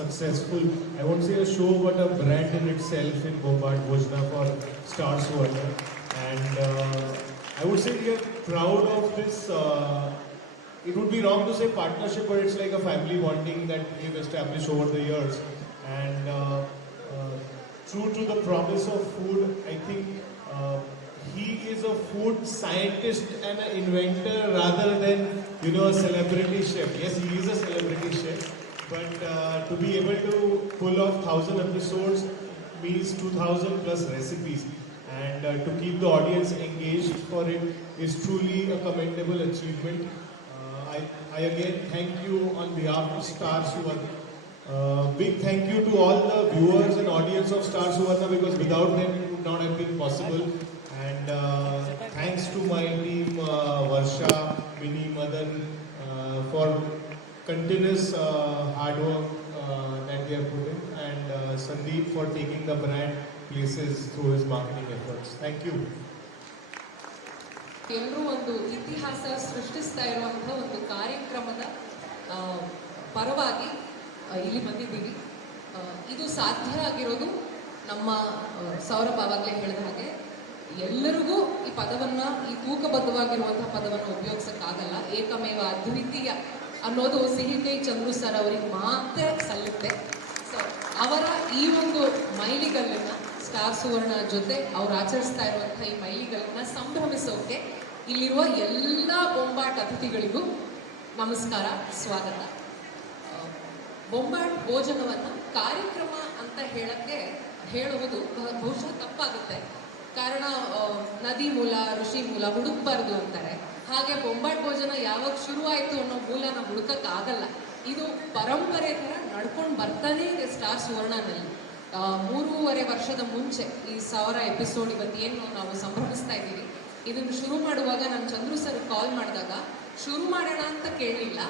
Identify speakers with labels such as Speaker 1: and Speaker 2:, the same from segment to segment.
Speaker 1: successful, I won't say a show, but a brand in itself in Bombard Bhojna for Star Suvarna. And uh, I would say we are proud of this. Uh, it would be wrong to say partnership, but it's like a family bonding that we've established over the years. And uh, uh, true to the promise of food, I think uh, he is a food scientist and an inventor rather than, you know, a celebrity chef. Yes, he is a celebrity chef, but uh, to be able to pull off 1000 episodes means 2000 plus recipes. And uh, to keep the audience engaged for it is truly a commendable achievement. Uh, I, I again thank you on behalf of Star Suvarna. Uh, big thank you to all the viewers and audience of Star Suvarna because without them it would not have been possible. And uh, thanks to my team, uh, Varsha, Mini, Madan, uh, for continuous uh, hard work uh, that they have put in, and uh, Sandeep for taking the brand places through his marketing efforts. Thank you.
Speaker 2: ಎಲ್ಲರೂ ಒಂದು ಇತಿಹಾಸ ಸೃಷ್ಟಿಸ್ತಾ ಇರುವಂತಹ ಒಂದು ಕಾರ್ಯಕ್ರಮದ ಪರವಾಗಿ ಇಲ್ಲಿ ಬಂದಿದ್ದೀವಿ ಇದು ಸಾಧ್ಯ ಆಗಿರೋದು ನಮ್ಮ ಸೌರಭ್ ಆವಾಗಲೇ ಹೇಳಿದ ಹಾಗೆ ಎಲ್ಲರಿಗೂ ಈ ಪದವನ್ನು ಈ ತೂಕಬದ್ಧವಾಗಿರುವಂತಹ ಪದವನ್ನು ಉಪಯೋಗಿಸೋಕ್ಕಾಗಲ್ಲ ಏಕಮೇವ ಅದ್ವಿತೀಯ ಅನ್ನೋದು ಸಿಹಿಕೈ ಚಂದ್ರು ಸರ್ ಅವರಿಗೆ ಮಾತ್ರ ಸಲ್ಲುತ್ತೆ. ಸೊ ಅವರ ಈ ಒಂದು ಮೈಲಿಗಲ್ಲನ್ನ ಸ್ಟಾರ್ ಸುವರ್ಣ ಜೊತೆ ಅವ್ರು ಆಚರಿಸ್ತಾ ಇರುವಂತಹ ಈ ಮೈಲಿಗಲ್ಲನ್ನ ಸಂಭ್ರಮಿಸೋಕೆ ಇಲ್ಲಿರುವ ಎಲ್ಲ ಬೊಂಬಾಟ್ ಅತಿಥಿಗಳಿಗೂ ನಮಸ್ಕಾರ, ಸ್ವಾಗತ. ಬೊಂಬಾಟ್ ಭೋಜನವನ್ನ ಕಾರ್ಯಕ್ರಮ ಅಂತ ಹೇಳಕ್ಕೆ ಹೇಳುವುದು ಬಹುಶಃ ತಪ್ಪಾಗುತ್ತೆ. ಕಾರಣ ನದಿ ಮೂಲ, ಋಷಿ ಮೂಲ ಹುಡುಕ್ಬಾರ್ದು ಅಂತಾರೆ. ಹಾಗೆ ಬೊಂಬಾಟ್ ಭೋಜನ ಯಾವಾಗ ಶುರುವಾಯಿತು ಅನ್ನೋ ಮೂಲನ ಹುಡುಕಕ್ ಆಗಲ್ಲ ಇದು ಪರಂಪರೆ ಥರ ನಡ್ಕೊಂಡು ಬರ್ತಾನೆ ಇದೆ ಸ್ಟಾರ್ ಸುವರ್ಣನಲ್ಲಿ. ಮೂರುವರೆ ವರ್ಷದ ಮುಂಚೆ ಈ ಸಾವಿರ ಎಪಿಸೋಡ್ ಇವತ್ತೇನು ನಾವು ಸಂಭ್ರಮಿಸ್ತಾ ಇದ್ದೀವಿ. ಇದನ್ನು ಶುರು ಮಾಡುವಾಗ ನಾನು ಚಂದ್ರು ಸರ್ ಕಾಲ್ ಮಾಡಿದಾಗ, ಶುರು ಮಾಡೋಣ ಅಂತ ಕೇಳಲಿಲ್ಲ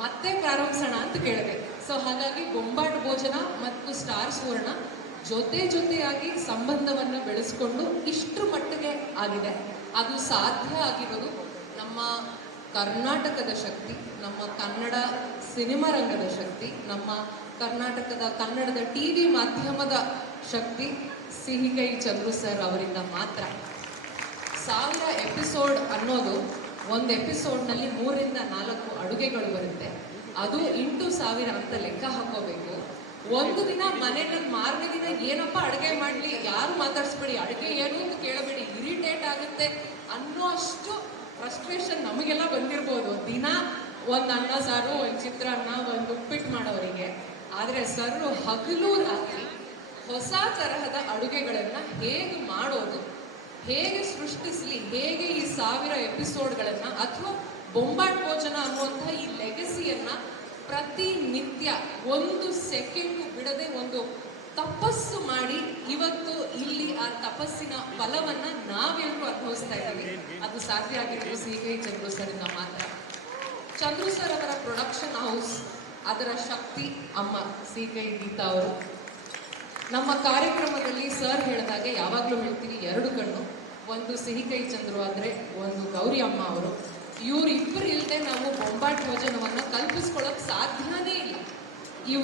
Speaker 2: ಮತ್ತೆ ಪ್ರಾರಂಭಿಸೋಣ ಅಂತ ಕೇಳಿದೆ ಸೊ ಹಾಗಾಗಿ ಬೊಂಬಾಟ್ ಭೋಜನ ಮತ್ತು ಸ್ಟಾರ್ ಸುವರ್ಣ ಜೊತೆ ಜೊತೆಯಾಗಿ ಸಂಬಂಧವನ್ನು ಬೆಳೆಸ್ಕೊಂಡು ಇಷ್ಟರ ಮಟ್ಟಿಗೆ ಆಗಿದೆ. ಅದು ಸಾಧ್ಯ ಆಗಿರೋದು ನಮ್ಮ ಕರ್ನಾಟಕದ ಶಕ್ತಿ, ನಮ್ಮ ಕನ್ನಡ ಸಿನಿಮಾ ರಂಗದ ಶಕ್ತಿ, ನಮ್ಮ ಕರ್ನಾಟಕದ, ಕನ್ನಡದ ಟಿ ವಿ ಮಾಧ್ಯಮದ ಶಕ್ತಿ ಸಿಹಿಕೈ ಚಂದ್ರು ಸರ್ ಅವರಿಂದ ಮಾತ್ರ. ಸಾವಿರ ಎಪಿಸೋಡ್ ಅನ್ನೋದು ಒಂದು ಎಪಿಸೋಡ್ನಲ್ಲಿ ಮೂರಿಂದ ನಾಲ್ಕು ಅಡುಗೆಗಳು ಬರುತ್ತೆ. ಅದು ಇಂಟು ಸಾವಿರ ಅಂತ ಲೆಕ್ಕ ಹಾಕೋಬೇಕು. ಒಂದು ದಿನ ಮನೆಯಲ್ಲಿ ಮಾರನೇ ದಿನ ಏನಪ್ಪ ಅಡುಗೆ ಮಾಡಲಿ? ಯಾರು ಮಾತಾಡಿಸ್ಬೇಡಿ? ಅಡುಗೆ ಏನು ಅಂತ ಕೇಳಬೇಡಿ. ಇರಿಟೇಟ್ ಆಗುತ್ತೆ ಅನ್ನೋ ಅಷ್ಟು ಫ್ರಸ್ಟ್ರೇಷನ್ ನಮಗೆಲ್ಲ ಬಂದಿರ್ಬೋದು. ದಿನ ಒಂದು ಅನ್ನ, ಸಾರು, ಒಂದು ಚಿತ್ರಾನ್ನ ಒಂದು ಉಪ್ಪಿಟ್ಟು ಮಾಡೋರಿಗೆ. ಆದರೆ ಸರ್ ಹಗಲು ರಾತ್ರಿ ಹೊಸ ತರಹದ ಅಡುಗೆಗಳನ್ನು ಹೇಗೆ ಮಾಡೋದು, ಹೇಗೆ ಸೃಷ್ಟಿಸಲಿ, ಹೇಗೆ ಈ ಸಾವಿರ ಎಪಿಸೋಡ್ಗಳನ್ನು ಅಥವಾ ಬೊಂಬಾಟ್ ಭೋಜನ ಅನ್ನುವಂತಹ ಈ ಲೆಗಸಿಯನ್ನು ಪ್ರತಿನಿತ್ಯ ಒಂದು ಸೆಕೆಂಡು ಬಿಡದೆ ಒಂದು ತಪಸ್ಸು ಮಾಡಿ ಇವತ್ತು ಇಲ್ಲಿ ಆ ತಪಸ್ಸಿನ ಫಲವನ್ನ ನಾವೆಲ್ಲರೂ ಅನುಭವಿಸ್ತಾ ಇದ್ದೀವಿ. ಅದು ಸಾಧ್ಯ ಆಗಿರೋದು ಸಿಹಿ ಚಂದ್ರು ಸರಿಂದ ಮಾತ್ರ. ಚಂದ್ರು ಸರ್ ಅವರ ಪ್ರೊಡಕ್ಷನ್ ಹೌಸ್ ಅದರ ಶಕ್ತಿ ಅಮ್ಮ ಸಿಕೈ ಗೀತಾ ಅವರು. ನಮ್ಮ ಕಾರ್ಯಕ್ರಮದಲ್ಲಿ ಸರ್ ಹೇಳಿದಾಗೆ ಯಾವಾಗಲೂ ಹೇಳ್ತೀವಿ ಎರಡು ಕಣ್ಣು, ಒಂದು ಸಿಹಿಕೈ ಚಂದ್ರು ಆದರೆ ಒಂದು ಗೌರಿ ಅಮ್ಮ ಅವರು. ಇವರಿಬ್ಬರು ಇಲ್ಲದೆ ನಾವು ಬೊಂಬಾಟ್ ಭೋಜನವನ್ನು ಕಲ್ಪಿಸ್ಕೊಳ್ಳೋಕೆ ಸಾಧ್ಯನೇ ಇಲ್ಲ.
Speaker 3: ಈ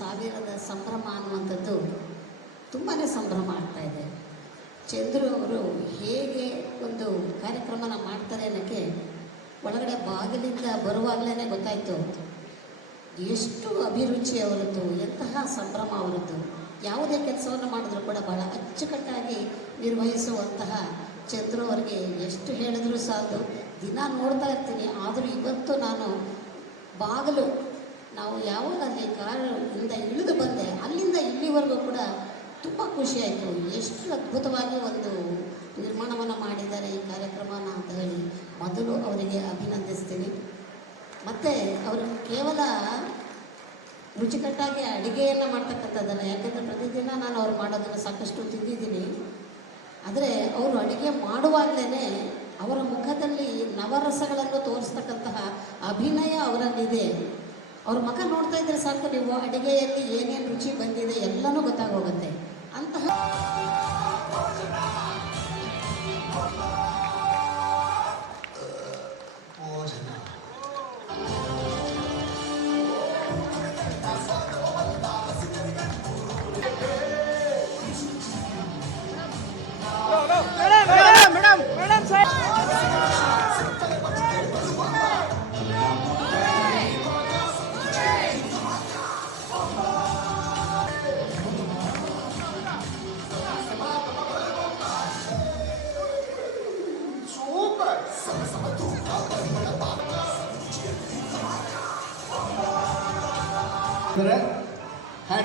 Speaker 3: ಸಾವಿರದ ಸಂಭ್ರಮ ಅನ್ನುವಂಥದ್ದು ತುಂಬಾ ಸಂಭ್ರಮ ಆಗ್ತಾ ಇದೆ. ಚಂದ್ರು ಅವರು ಹೇಗೆ ಒಂದು ಕಾರ್ಯಕ್ರಮನ ಮಾಡ್ತಾರೆ ಅನ್ನೋಕ್ಕೆ ಒಳಗಡೆ ಬಾಗಿಲಿಂದ ಬರುವಾಗಲೇ ಗೊತ್ತಾಯಿತು. ಎಷ್ಟು ಅಭಿರುಚಿ ಅವರದ್ದು, ಎಂತಹ ಸಂಭ್ರಮ ಅವರದ್ದು. ಯಾವುದೇ ಕೆಲಸವನ್ನು ಮಾಡಿದ್ರು ಕೂಡ ಬಹಳ ಅಚ್ಚುಕಟ್ಟಾಗಿ ನಿರ್ವಹಿಸುವಂತಹ ಚಂದ್ರು ಅವರಿಗೆ ಎಷ್ಟು ಹೇಳಿದ್ರು ಸಾಲದು ದಿನ ನೋಡ್ತಾ ಇರ್ತೀನಿ, ಆದರೂ ಇವತ್ತು ನಾನು ಬಾಗಿಲು ನಾವು ಯಾವಾಗ ಅಲ್ಲಿ ಕಾರಿಂದ ಇಳಿದು ಬಂದೆ, ಅಲ್ಲಿಂದ ಇಲ್ಲಿವರೆಗೂ ಕೂಡ ತುಂಬ ಖುಷಿಯಾಯಿತು ಎಷ್ಟು ಅದ್ಭುತವಾಗಿ ಒಂದು ನಿರ್ಮಾಣವನ್ನು ಮಾಡಿದ್ದಾರೆ ಈ ಕಾರ್ಯಕ್ರಮನ ಅಂತ ಹೇಳಿ ಮೊದಲು ಅವರಿಗೆ ಅಭಿನಂದಿಸ್ತೀನಿ. ಮತ್ತು ಅವರು ಕೇವಲ ರುಚಿಕಟ್ಟಾಗಿ ಅಡುಗೆಯನ್ನು ಮಾಡ್ತಕ್ಕಂಥದ್ದಲ್ಲ, ಯಾಕಂದರೆ ಪ್ರತಿದಿನ ನಾನು ಅವ್ರು ಮಾಡೋದನ್ನು ಸಾಕಷ್ಟು ತಿಂದಿದ್ದೀನಿ. ಆದರೆ ಅವರು ಅಡುಗೆ ಮಾಡುವಾಗಲೇ ಅವರ ಮುಖದಲ್ಲಿ ನವರಸಗಳನ್ನು ತೋರಿಸ್ತಕ್ಕಂತಹ ಅಭಿನಯ ಅವರಲ್ಲಿದೆ. ಅವ್ರ ಮಗ ನೋಡ್ತಾ ಇದ್ರೆ ಸಾಕು ನೀವು ಅಡುಗೆಯಲ್ಲಿ ಏನೇನು ರುಚಿ ಬಂದಿದೆ ಎಲ್ಲನೂ ಗೊತ್ತಾಗೋಗುತ್ತೆ. ಅಂತಹ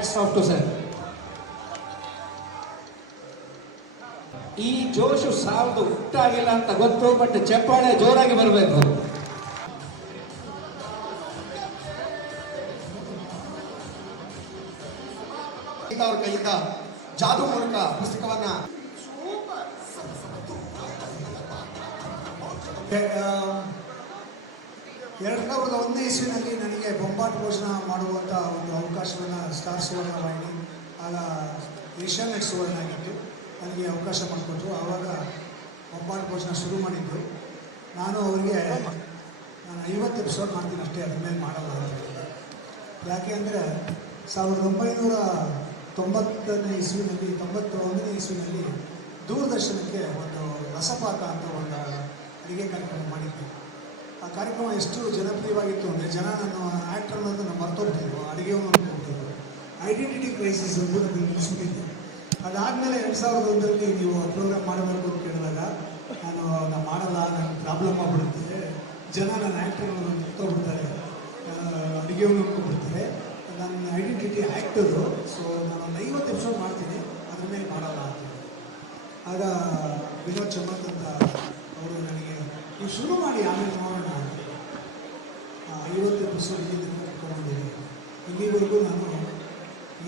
Speaker 4: ಹ್ಯಾಟ್ಸ್ ಆಫ್ ಟು ಸರ್ ಈ ಜೋಶು ಸಾಲದು ಹುಟ್ಟಾಗಿಲ್ಲ ಅಂತ ಗೊತ್ತು ಬಟ್ ಚಪ್ಪಾಳೆ ಜೋರಾಗಿ ಬರಬೇಕು.
Speaker 5: ಅವ್ರ ಕೈಯಿಂದ ಜಾದು ಮೂಲಕ ಪುಸ್ತಕವನ್ನ
Speaker 6: ಎರಡು ಸಾವಿರದ ಒಂದನೇ ಇಸ್ವಿನಲ್ಲಿ ನನಗೆ ಬೊಂಬಾಟ್ ಭೋಜನ ಮಾಡುವಂಥ ಒಂದು ಅವಕಾಶವನ್ನು ಸ್ಟಾರ್ ಸುವರ್ಣ ವಾಹಿನಿ ಆಗ ಏಷ್ಯಾನೆಟ್ ಸುವರ್ಣ ಆಗಿತ್ತು ನನಗೆ ಅವಕಾಶ ಮಾಡಿಕೊಟ್ರು. ಆವಾಗ ಬೊಂಬಾಟ್ ಭೋಜನ ಶುರು ಮಾಡಿದ್ದು. ನಾನು ಅವರಿಗೆ ನಾನು ಐವತ್ತು ಎಪಿಸೋಡ್ ಮಾಡ್ತೀನಿ ಅಷ್ಟೇ, ಅದ್ರ ಮೇಲೆ ಮಾಡಲ್ಲ ಯಾಕೆ ಅಂದರೆ ಸಾವಿರದ ಒಂಬೈನೂರ ತೊಂಬತ್ತನೇ ಇಸ್ವಿನಲ್ಲಿ, ತೊಂಬತ್ತೊಂದನೇ ಇಸ್ವಿನಲ್ಲಿ ದೂರದರ್ಶನಕ್ಕೆ ಒಂದು ರಸಪಾಕ ಅಂತ ಒಂದು ಅಡುಗೆ ಕಾರ್ಯಕ್ರಮ ಮಾಡಿದ್ದೆ. ಆ ಕಾರ್ಯಕ್ರಮ ಎಷ್ಟು ಜನಪ್ರಿಯವಾಗಿತ್ತು ಅಂದರೆ ಜನ ನನ್ನ ಆ್ಯಕ್ಟರ್ ಅನ್ನೋದನ್ನು ಮರ್ತೋಗ್ಬಿಟ್ಟಿದ್ರು ಅಡುಗೆ ಮರ್ತೋಗ್ಬಿಟ್ಟಿದ್ರು ಐಡೆಂಟಿಟಿ ಕ್ರೈಸಿಸ್ ಅಂತ ನನಗೆ ಮುಗಿಸ್ಬಿಟ್ಟಿದ್ದೆ ಅದಾದಮೇಲೆ ಎರಡು ಸಾವಿರದ ಒಂದರಲ್ಲಿ ನೀವು ಪ್ರೋಗ್ರಾಮ್ ಮಾಡಬೇಕು ಅಂತ ಕೇಳಿದಾಗ, ನಾನು ನಾನು ಮಾಡಲ್ಲ ನನಗೆ ಪ್ರಾಬ್ಲಮ್ ಆಗ್ಬಿಡುತ್ತೆ. ಜನ ನನ್ನ ಆ್ಯಕ್ಟರ್ ಮರ್ತೋಗ್ಬಿಡ್ತಾರೆ. ಅಡುಗೆಯನ್ನು ಬಿಡ್ತಾರೆ ನನ್ನ ಐಡೆಂಟಿಟಿ ಆ್ಯಕ್ಟರು ಸೊ ನಾನು ಒಂದು ಐವತ್ತು ಎಪಿಸೋಡ್ ಮಾಡ್ತೀನಿ, ಅದ್ರ ಮೇಲೆ ಮಾಡಲ್ಲ ಅಂತ ಆಗ ವಿನೋದ್ ಚಮತ್ ಅಂತ ಅವರು ನನಗೆ, ನೀವು ಶುರು ಮಾಡಿ ಆಮೇಲೆ ಇಲ್ಲಿಂದ ಕರ್ಕೊಂಡಿದ್ದೀನಿ ಇಲ್ಲಿವರೆಗೂ ನಾನು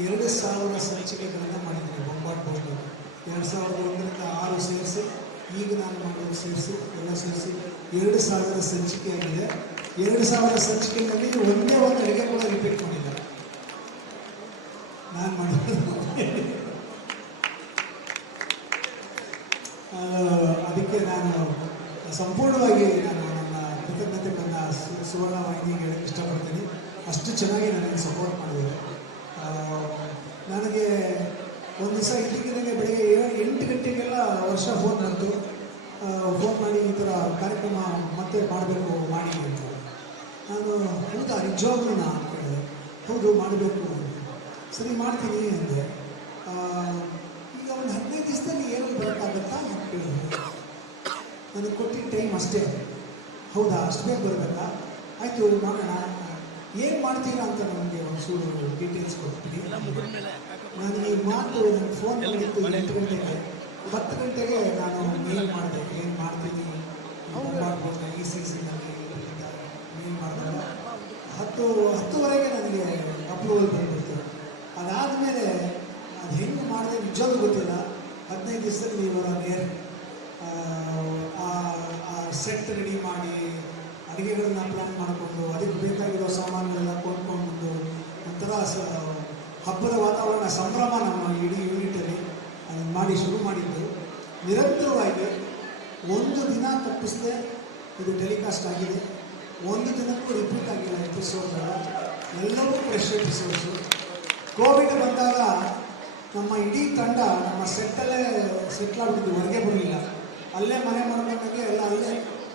Speaker 6: ಎರಡು ಸಾವಿರ ಸಂಚಿಕೆಗಳನ್ನು ಮಾಡಿದ್ದೀನಿ ಬೊಂಬಾಟ್ ಬೋದು ಎರಡು ಸಾವಿರದ ಒಂದರಿಂದ ಆರು ಸೇರಿಸಿ ಈಗ ನಾನು ಮಾಡೋದು ಸೇರಿಸಿ ಎಲ್ಲ ಸೇರಿಸಿ ಎರಡು ಸಾವಿರ ಸಂಚಿಕೆ ಆಗಿದೆ ಎರಡು ಸಾವಿರ ಸಂಚಿಕೆಯಲ್ಲಿ ಒಂದೇ ಒಂದು ಅಡುಗೆ ಕೂಡ ರಿಪೀಟ್ ಮಾಡಿಲ್ಲ ನಾನು ಮಾಡಿರೋದು ಆ, ಅದಕ್ಕೆ ನಾನು ಸಂಪೂರ್ಣವಾಗಿ ನಾನು ಕೃತಜ್ಞತೆ ನನ್ನ ಸು- ಸುವರ್ಣ ವಾಹಿನಿಗೆ ಹೇಳಕ್ಕೆ ಇಷ್ಟಪಡ್ತೀನಿ. ಅಷ್ಟು ಚೆನ್ನಾಗಿ ನನಗೆ ಸಪೋರ್ಟ್ ಮಾಡಿದ್ದಾರೆ. ನನಗೆ ಒಂದು ದಿವಸ ಇದ್ದಕ್ಕಿದ್ದಂಗೆ ಬೆಳಗ್ಗೆ ಎಂಟು ಗಂಟೆಗೆಲ್ಲ ವರ್ಷ ಫೋನ್ ಬಂತು ಫೋನ್ ಮಾಡಿ ಈ ಥರ ಕಾರ್ಯಕ್ರಮ ಮತ್ತೆ ಮಾಡಬೇಕು, ಮಾಡಿ ಅಂತ. ನಾನು, ಹೌದಾ, ನಿಜವಾಗ್ಲೂ ಹೇಳಿದೆ. ಹೌದು, ಮಾಡಬೇಕು ಸರಿ, ಮಾಡ್ತೀನಿ ಅಂದೆ. ಈಗ ಒಂದು ಹದಿನೈದು ದಿವಸದಲ್ಲಿ ಏನು ಬರೋಕ್ಕಾಗತ್ತಾ ಅಂತ ಕೇಳಿದ್ರು, ನನಗೆ ಕೊಟ್ಟಿದ್ದ ಟೈಮ್ ಅಷ್ಟೇ. ಹೌದಾ? ಅಷ್ಟು ಬೇಗ ಬರಬೇಕಾ? ಆಯಿತು ಮಾಡೋಣ. ಏನು ಮಾಡ್ತೀರಾ ಅಂತ ನನಗೆ ಒಂಚೂರು ಡೀಟೇಲ್ಸ್ ಕೊಡ್ತೀನಿ ನಾನು ಈ ಮಾತು ನನ್ನ ಫೋನ್ ಮಾಡಿತ್ತು ಎಂಟು ಗಂಟೆಗೆ. ಹತ್ತು ಗಂಟೆಗೆ ನಾನು ಮೇಲ್ ಮಾಡಿದೆ. ಏನು ಮಾಡ್ತೀನಿ? ಮಾಡ್ಬೋದು. ಈ ಸೀಸನ್ನಲ್ಲಿ ಮೇಲ್ ಮಾಡಿದಾಗ ಹತ್ತು ಹತ್ತುವರೆಗೆ ನನಗೆ ಅಪ್ರೂವಲ್ ಬಂದ್ಬಿಡ್ತು. ಅದಾದಮೇಲೆ ಅದು ಹೆಂಗೆ ಮಾಡಿದೆ ನಿಜವಾಗ್ಲೂ ಗೊತ್ತಿಲ್ಲ. ಹದಿನೈದು ದಿವಸದಲ್ಲಿ ಇವರ ನೇರ ಸೆಟ್ ರೆಡಿ ಮಾಡಿ ಅಡುಗೆಗಳನ್ನ ಪ್ಲ್ಯಾನ್ ಮಾಡಿಕೊಂಡು ಅದಕ್ಕೆ ಬೇಕಾಗಿರೋ ಸಾಮಾನುಗಳೆಲ್ಲ ಕೊಂಡ್ಕೊಂಡು ಒಂಥರ ಹಬ್ಬದ ವಾತಾವರಣ ಸಂಭ್ರಮ ನಮ್ಮ ಇಡೀ ಯೂನಿಟಲ್ಲಿ ಅದನ್ನು ಮಾಡಿ ಶುರು ಮಾಡಿದ್ದು. ನಿರಂತರವಾಗಿ ಒಂದು ದಿನ ತಪ್ಪಿಸದೆ ಇದು ಟೆಲಿಕಾಸ್ಟ್ ಆಗಿದೆ. ಒಂದು ದಿನಕ್ಕೂ ರಿಪೀಟ್ ಆಗಿಲ್ಲ ಎಪಿಸೋಡ್ಗಳ ಎಲ್ಲವೂ ಫ್ರೆಶ್ ಎಪಿಸೋಡ್ಸು ಕೋವಿಡ್ ಬಂದಾಗ ನಮ್ಮ ಇಡೀ ತಂಡ, ನಮ್ಮ ಸೆಟ್ಟಲ್ಲೇ ಸೆಟ್ಲ್ ಆಗ್ಬಿಟ್ಟಿದ್ದು ಹೊರಗೆ ಬರಲಿಲ್ಲ. ಅಲ್ಲೇ ಮನೆ ಮಾಡ್ಕೊಂಡಾಗೆ ಎಲ್ಲ ಅಲ್ಲೇ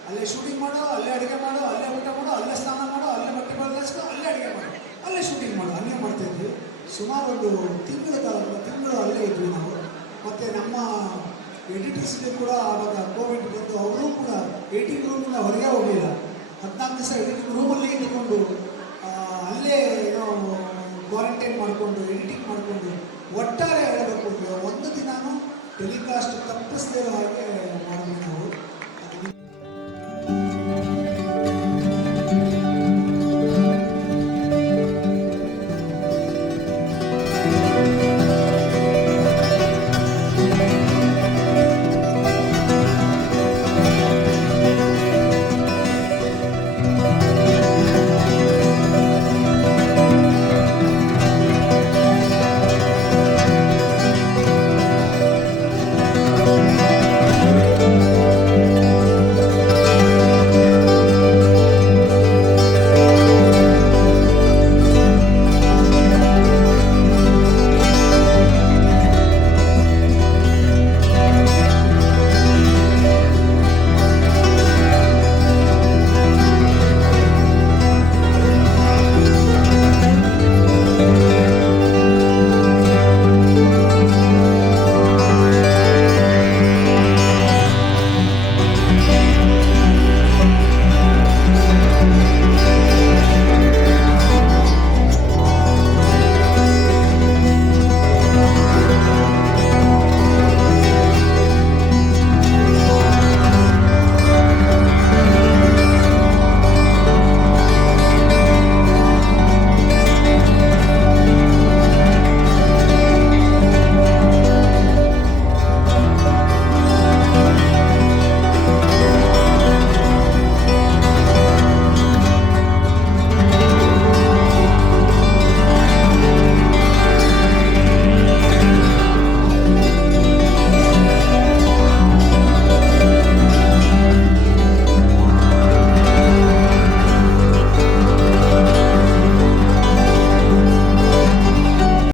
Speaker 6: ಅಲ್ಲೇ ಶೂಟಿಂಗ್ ಮಾಡೋ, ಅಲ್ಲೇ ಅಡುಗೆ ಮಾಡೋ, ಅಲ್ಲೇ ಊಟ ಮಾಡೋ, ಅಲ್ಲೇ ಸ್ನಾನ ಮಾಡೋ, ಅಲ್ಲೇ ಬಟ್ಟೆ ಬದಲಾಯಿಸ್ಕೊ ಅಲ್ಲೇ ಅಡುಗೆ ಮಾಡೋ. ಅಲ್ಲೇ ಶೂಟಿಂಗ್ ಮಾಡೋ ಅಲ್ಲೇ ಮಾಡ್ತಾ ಇದ್ವಿ. ಸುಮಾರು ಒಂದು ತಿಂಗಳ ಕಾಲ ತಿಂಗಳು ಅಲ್ಲೇ ಇದ್ವಿ ನಾವು. ಮತ್ತು ನಮ್ಮ ಎಡಿಟರ್ಸ್ಗೆ ಕೂಡ ಆವಾಗ ಕೋವಿಡ್ ಬಂದು ಅವರು ಕೂಡ ಏಟಿಂಗ್ ರೂಮಿಂದ ಹೊರಗೆ ಹೋಗಲಿಲ್ಲ. ಹದಿನಾಲ್ಕು ದಿವಸ ಎಡಿಟಿಂಗ್ ರೂಮಲ್ಲೇ ಇಟ್ಕೊಂಡು ಅಲ್ಲೇ ಏನೋ ಕ್ವಾರಂಟೈನ್ ಮಾಡಿಕೊಂಡು ಎಡಿಟಿಂಗ್ ಮಾಡಿಕೊಂಡು, ಒಟ್ಟಾರೆ ಹೇಳಬೇಕು ಒಂದು ದಿನಾನು ಟೆಲಿಕಾಸ್ಟ್ ತಪ್ಪಿಸದೇ ಇರೋ ಹಾಗೆ ಮಾಡಬೇಕು ನಾವು